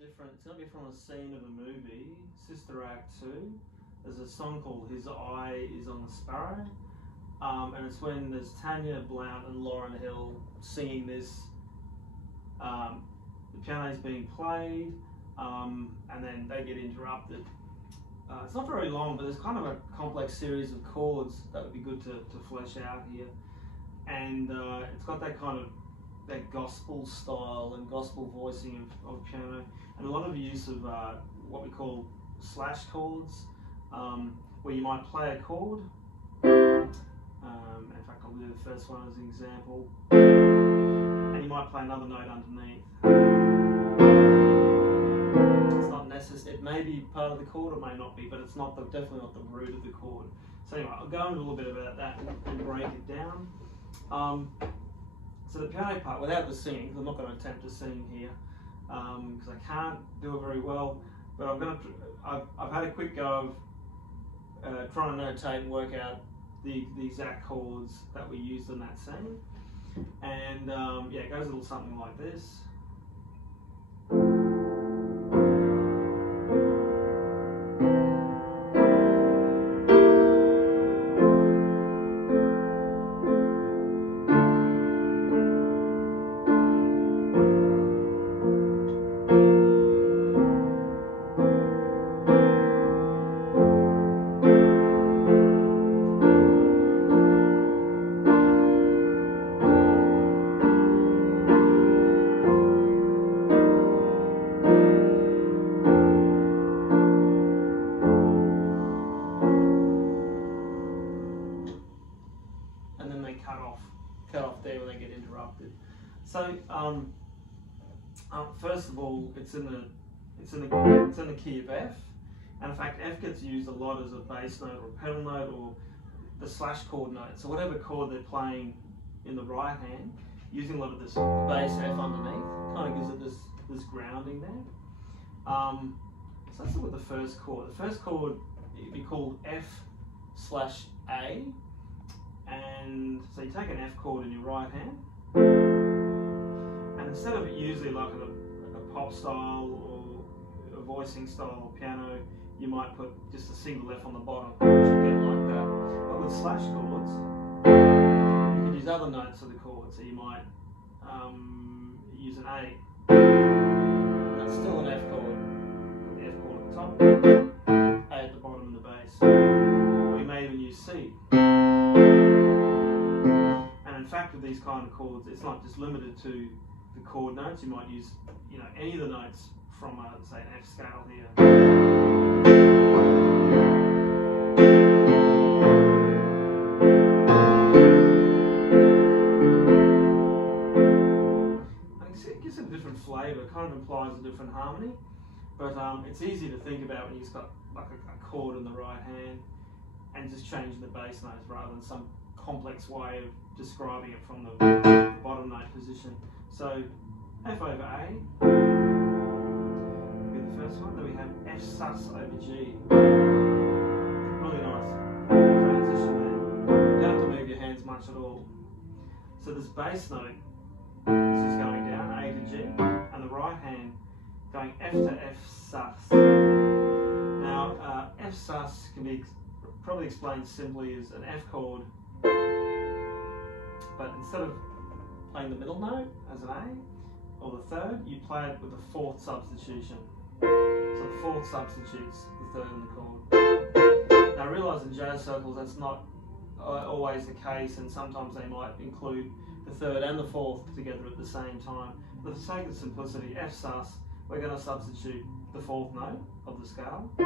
different. It's going to be from a scene of a movie, Sister Act 2. There's a song called His Eye is on the Sparrow. And it's when there's Tanya Blount and Lauryn Hill singing this. The piano's being played, and then they get interrupted. It's not very long, but there's kind of a complex series of chords that would be good to flesh out here. And it's got that kind of that gospel style and gospel voicing of piano, and a lot of use of what we call slash chords, where you might play a chord. In fact, I'll do the first one as an example. And you might play another note underneath. It's not necessary. It may be part of the chord, it may not be, but it's not definitely not the root of the chord. So anyway, I'll go into a little bit about that and break it down. So the piano part, without the singing, because I'm not going to attempt to sing here, because I can't do it very well. But I've had a quick go of trying to notate and work out the exact chords that we used in that scene. And yeah, it goes a little something like this. Cut off there when they get interrupted. So first of all, it's in the key of F, and in fact F gets used a lot as a bass note or a pedal note or the slash chord note. So whatever chord they're playing in the right hand, using a lot of this bass F underneath, kind of gives it this grounding there. So let's look at the first chord. The first chord would be called F/A. And so you take an F chord in your right hand, and instead of it usually like a pop style or a voicing style piano, you might put just a single F on the bottom, which you get like that. But with slash chords, you can use other notes of the chord. So you might use an A, and that's still an F chord, with the F chord at the top, A at the bottom in the bass. Or you may even use C. In fact, with these kind of chords, it's not just limited to the chord notes. You might use, any of the notes from, say, an F scale here. It gives it a different flavour. It kind of implies a different harmony, but it's easy to think about when you've just got like a chord in the right hand and just changing the bass notes rather than some complex way of describing it from the bottom note position. So F over A would be the first one. Then we have F sus over G. Really nice transition there. You don't have to move your hands much at all. So this bass note is just going down, A to G, and the right hand going F to F sus. Now F sus can be probably explained simply as an F chord, but instead of playing the middle note as an A, or the third, you play it with the fourth substitution. So the fourth substitutes the third in the chord. Now I realise in jazz circles that's not always the case, and sometimes they might include the third and the fourth together at the same time. But for the sake of simplicity, F sus, we're going to substitute the fourth note of the scale, the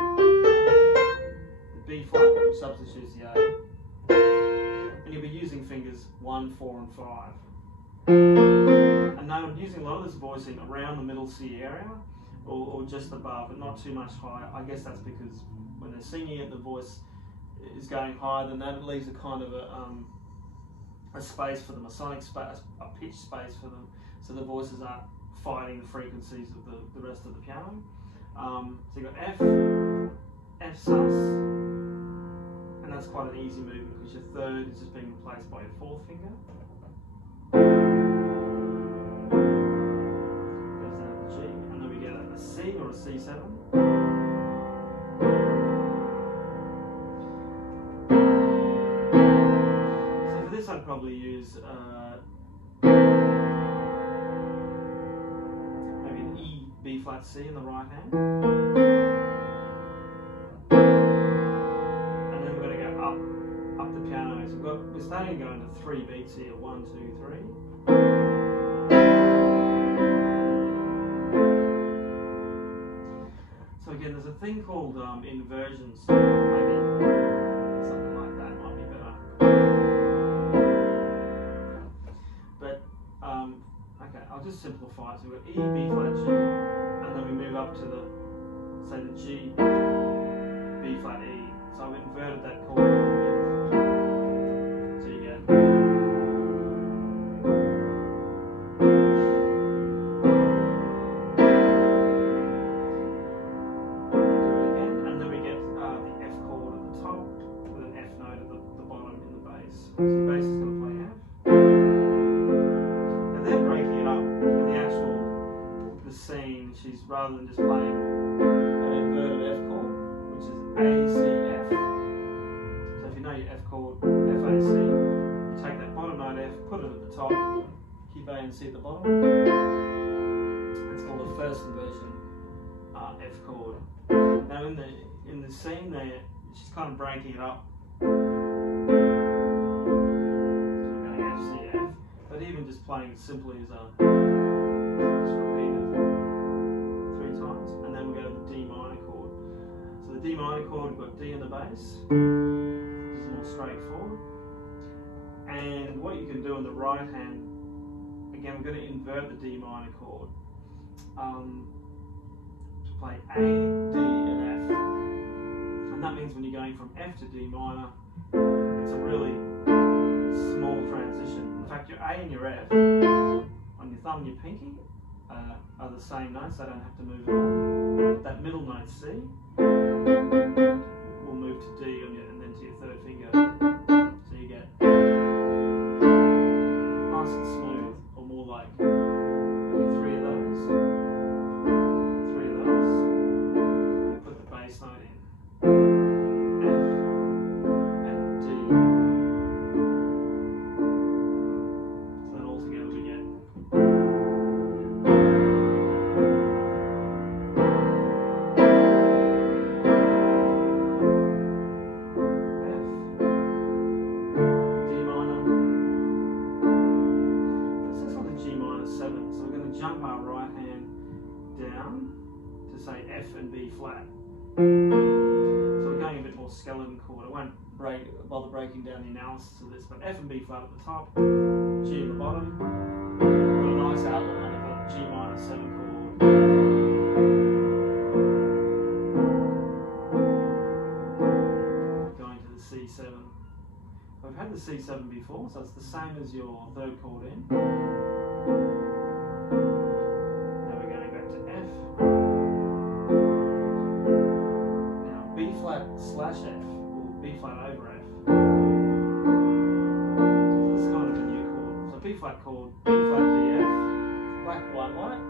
B flat, which substitutes the A. And you'll be using fingers 1, 4 and 5. And now I'm using a lot of this voicing around the middle C area or just above, but not too much higher. I guess that's because when they're singing it, the voice is going higher than that. It leaves a kind of a space for them, a sonic space, a pitch space for them, so the voices aren't fighting the frequencies of the rest of the piano. So you've got F sus, and that's quite an easy movement because your third is just being replaced by your fourth finger. Goes down to G, and then we get a C C or a C7. So for this I'd probably use maybe an E, B flat C in the right hand. And then we're going to go up the piano. So we're starting to go into 3 beats here. 1, 2, 3. So again, there's a thing called inversions. Maybe something like that might be better. But okay, I'll just simplify it. So we've got E, B flat, G, and then we move up to the, say, the G, B flat, E. So I've inverted that chord a little bit. So you get. So your bass is going to play F. And then breaking it up in the actual, the scene, she's rather than just playing an inverted F chord, which is A, C, F. So if you know your F chord, F, A, C, you take that bottom note F, put it at the top, keep A and C at the bottom. It's called the first inversion F chord. Now in the scene there, she's kind of breaking it up. But even just playing it simply as just repeat it 3 times, and then we go to the D minor chord. So the D minor chord, we've got D in the bass. This is more straightforward. And what you can do in the right hand, again, we're going to invert the D minor chord to play A, D, and F. And that means when you're going from F to D minor, it's a really small transition. In fact, your A and your F on your thumb and your pinky are the same notes, they don't have to move at all. That middle note C will move to D and then to your third finger. So you get nice and smooth, or more like maybe 3 of those. 3 of those. You put the bass note in. F and B flat. So we're going a bit more skeleton chord. I won't bother breaking down the analysis of this, but F and B flat at the top, G at the bottom. Got a nice outline of a G minor 7 chord. Going to the C7. We've had the C7 before, so it's the same as your 3rd chord in. Now we're going back to F. Slash F, or B flat over F. So this is kind of a new chord. So B flat chord, B flat D F, black, white, white.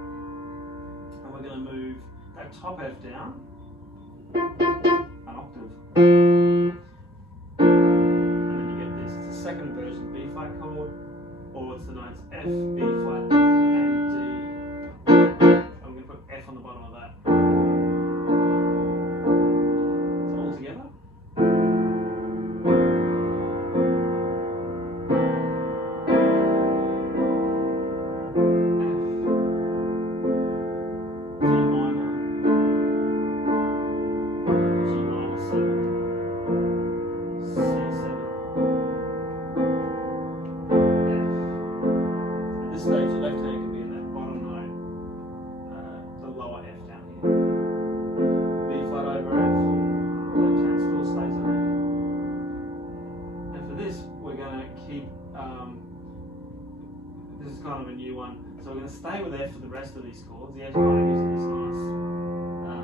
And we're going to move that top F down an octave. And then you get this. It's the second version B flat chord, or it's the notes F, B flat, and D. And we're going to put F on the bottom of that. Together. Stage, your left hand can be in that bottom note, the lower F down here. B flat over F. Left hand still stays on F. And for this, we're going to keep, this is kind of a new one, so we're going to stay with F for the rest of these chords. The F kind of gives it this nice, what they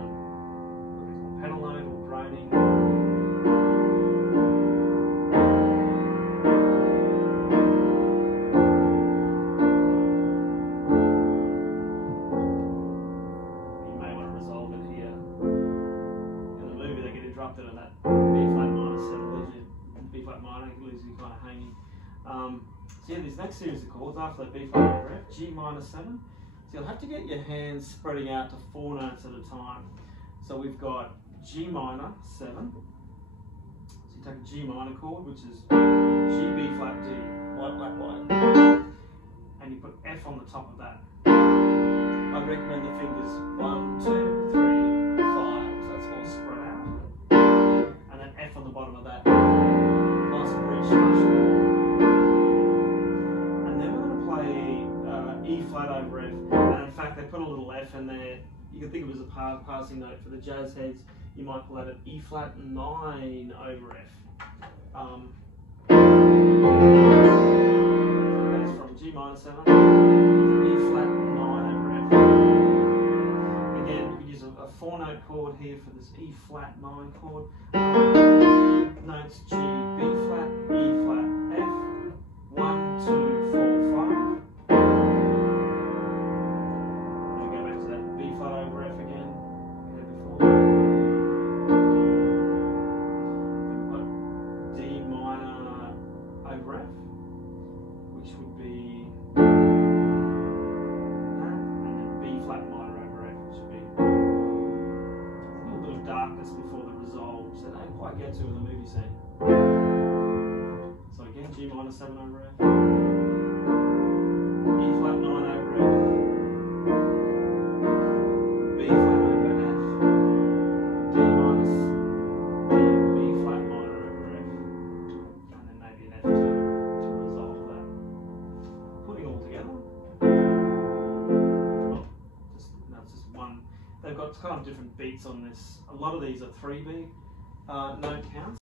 call pedal note or droning. You may want to up there in that B flat minor 7, leaves you B flat minor, leaves you kind of hanging. So yeah, these next series of chords after that B flat over F, G minor 7. So you'll have to get your hands spreading out to 4 notes at a time. So we've got G minor 7. So you take a G minor chord, which is G, B flat, D, white, black, white, and you put F on the top of that. I'd recommend the fingers 1, 2, 3, 5, so that's all spread out, and then F on the bottom of that. Nice bridge structure. And then we're going to play E flat over F, and in fact they put a little F in there. You can think of it as a passing note. For the jazz heads, you might call that an E flat 9 over F. So that's from G minor 7 to E flat 9 over F. Again, you could use a 4-note chord here for this E flat 9 chord. Notes G, B flat, E flat, F. 1, 2, 4, 5. Then we go back to that B flat over F again. We had before. Then we've got D minor over F, which would be that, and then B flat minor over F, which would be a little bit of darkness before the resolve, so they don't quite get to in the movie scene. So again, G minor 7 over F, E flat 9 over F, B flat over F, D minus D, B flat minor over F, and then maybe an F to resolve that. Putting all together, well, it's just one. They've got kind of different beats on this. A lot of these are 3-beat note counts.